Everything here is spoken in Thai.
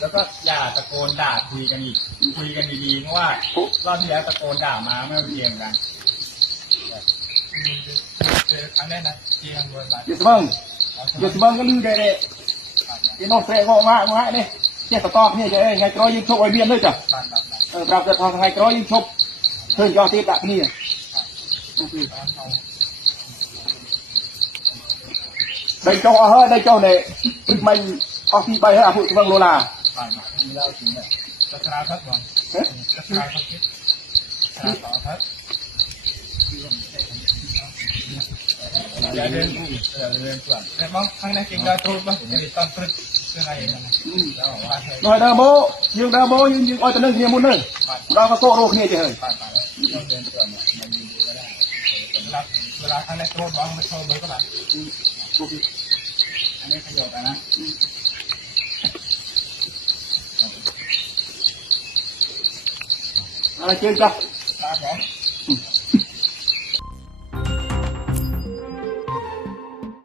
แล้วก็อย่าตะโกนด่าคุยกันอีกคุยกันดีๆเพราะว่ารอบที่แล้วตะโกนด่ามาไม่โอเคเหมือนกันครั้งแรกนะที่ทางบริษัทอย่าสบังก็ลืมได้ที่น้องเสกว่าเนี่ยเนี่ยต่อเนี่ยจะไงก็ยิ่งชกไอเบียนเลยจ้ะปรับจะทำไงก็ยิ่งชกเพิ่งยอดที่ดักนี่ได้เจ้าได้เจ้าเนี่ยมันออกที่ใบให้อาผู้ฟังโลลามีเล่าถึงแบบรัชราทัศน์ก่อนรัชราทัศน์รัชราทัศน์เดินส่วนแต่บางครั้งในเก่งก็ตรุษบ้างจะต้องตรึกอะไรอย่างเงี้ยหน่อยดาโมยืนอ้อยตะนึงเนี่ยมุนนึงเราก็โซ่โรคเนี่ยเฉยต้องเดินส่วนเนี่ยมันยืนดูก็ได้เวลาครั้งในตรุษบ้างไม่ชอบเลยก็แบบอันนี้ประโยชน์นะอะไรเก่งจ้ะครับผม